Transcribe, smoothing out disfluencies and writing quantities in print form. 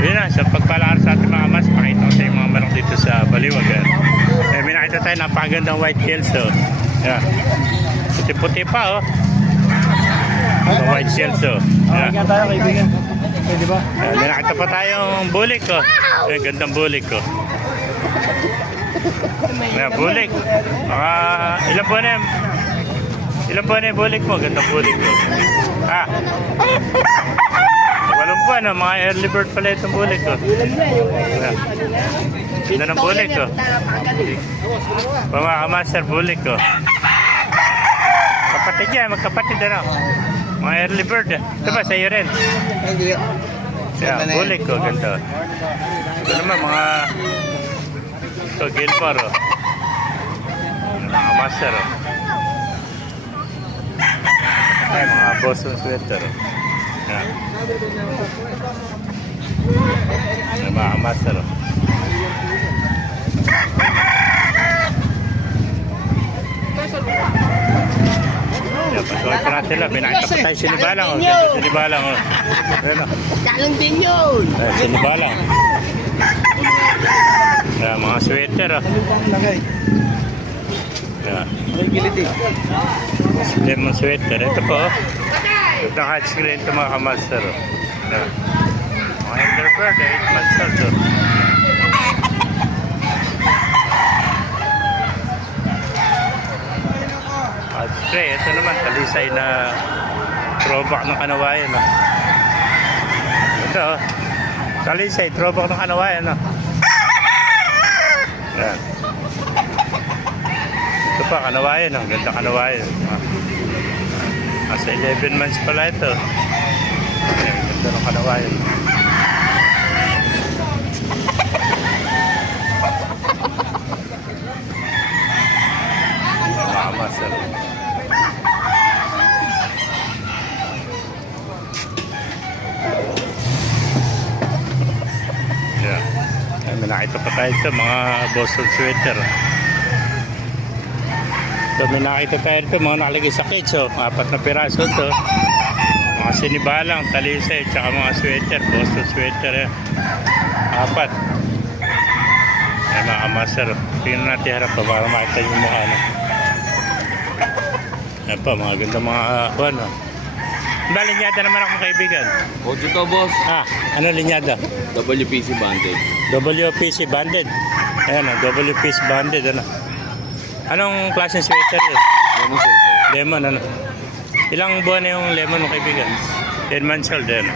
Yun na, sa pagpalaan sa ating mga mas, pakita ko sa yung mga manok dito sa Baliwag. May nakita tayo, napakagandang white tails. Yan. Puti-puti pa, oh. Yung white tails, oh. Yan. Kaya tayo kaibigan. Pwede ba? May nakita pa tayong bulik, oh. Gandang bulik, oh. Yan, bulik. Ilan po na yan? Ilan po na yung bulik mo? Gandang bulik, oh. Walong po, ano? Mga early bird pala itong bulik, oh. Yan. Ganda ng bulik, oh. Pamaka-master bulik, oh. Kapatid yan, magkapatid, ano? Mga early bird, eh. Ito ba, sa'yo rin? Hindi. Yeah, bulik ko, ganda. Ito naman, mga... Ito, Gilmar, oh. Mga master, oh. Ay, mga Boston sweater, oh. Yan. Ay, mga master, oh. Yan, pasukin pa natin lang. Binakita pa tayo sinibalang, oh. Ganda sinibalang, oh. Ayan, oh. Talong din yun. Ay, sinibalang. Yan, mga sweater, oh. Ano pang lagay? Yan. May gilid eh. Lemon sweater. Ito po, oh. Ito ang hot screen ito mga kamaster, oh. Yan. Mga Enderbird, 8 months old, oh. Hot spray. Ito naman, talisay na throwback ng kanawayan, oh. Ito, oh. Talisay, throwback ng kanawayan, oh. Yan. Ito pa, kanawayan, oh. Ganda kanawayan. Nasa 11 months pala ito. Ayan, ganda ng kanawayan. Ayan, mga master. Ayan. Ayan, may nakita pa tayo ito, mga Boston sweater. So, may nakita tayo ito, mga nakalagay sa cage, oh. 4 na piraso ito. Mga sinibalang, talisay, tsaka mga sweater, Boston sweater. 4. Ayan, mga master. Tingnan natin harap pa para makita yung mukha, no? Ayan pa, mga ganda mga ano. Ba, linyada naman akong kaibigan. O dito boss, Ano linyada? WPC banded. WPC banded. Ayan, WPC banded, ano? Anong klaseng sweater yun? Lemon sweater. Lemon, ano? Ilang buwan na yung lemon mo kaibigan? 10 months old, ano?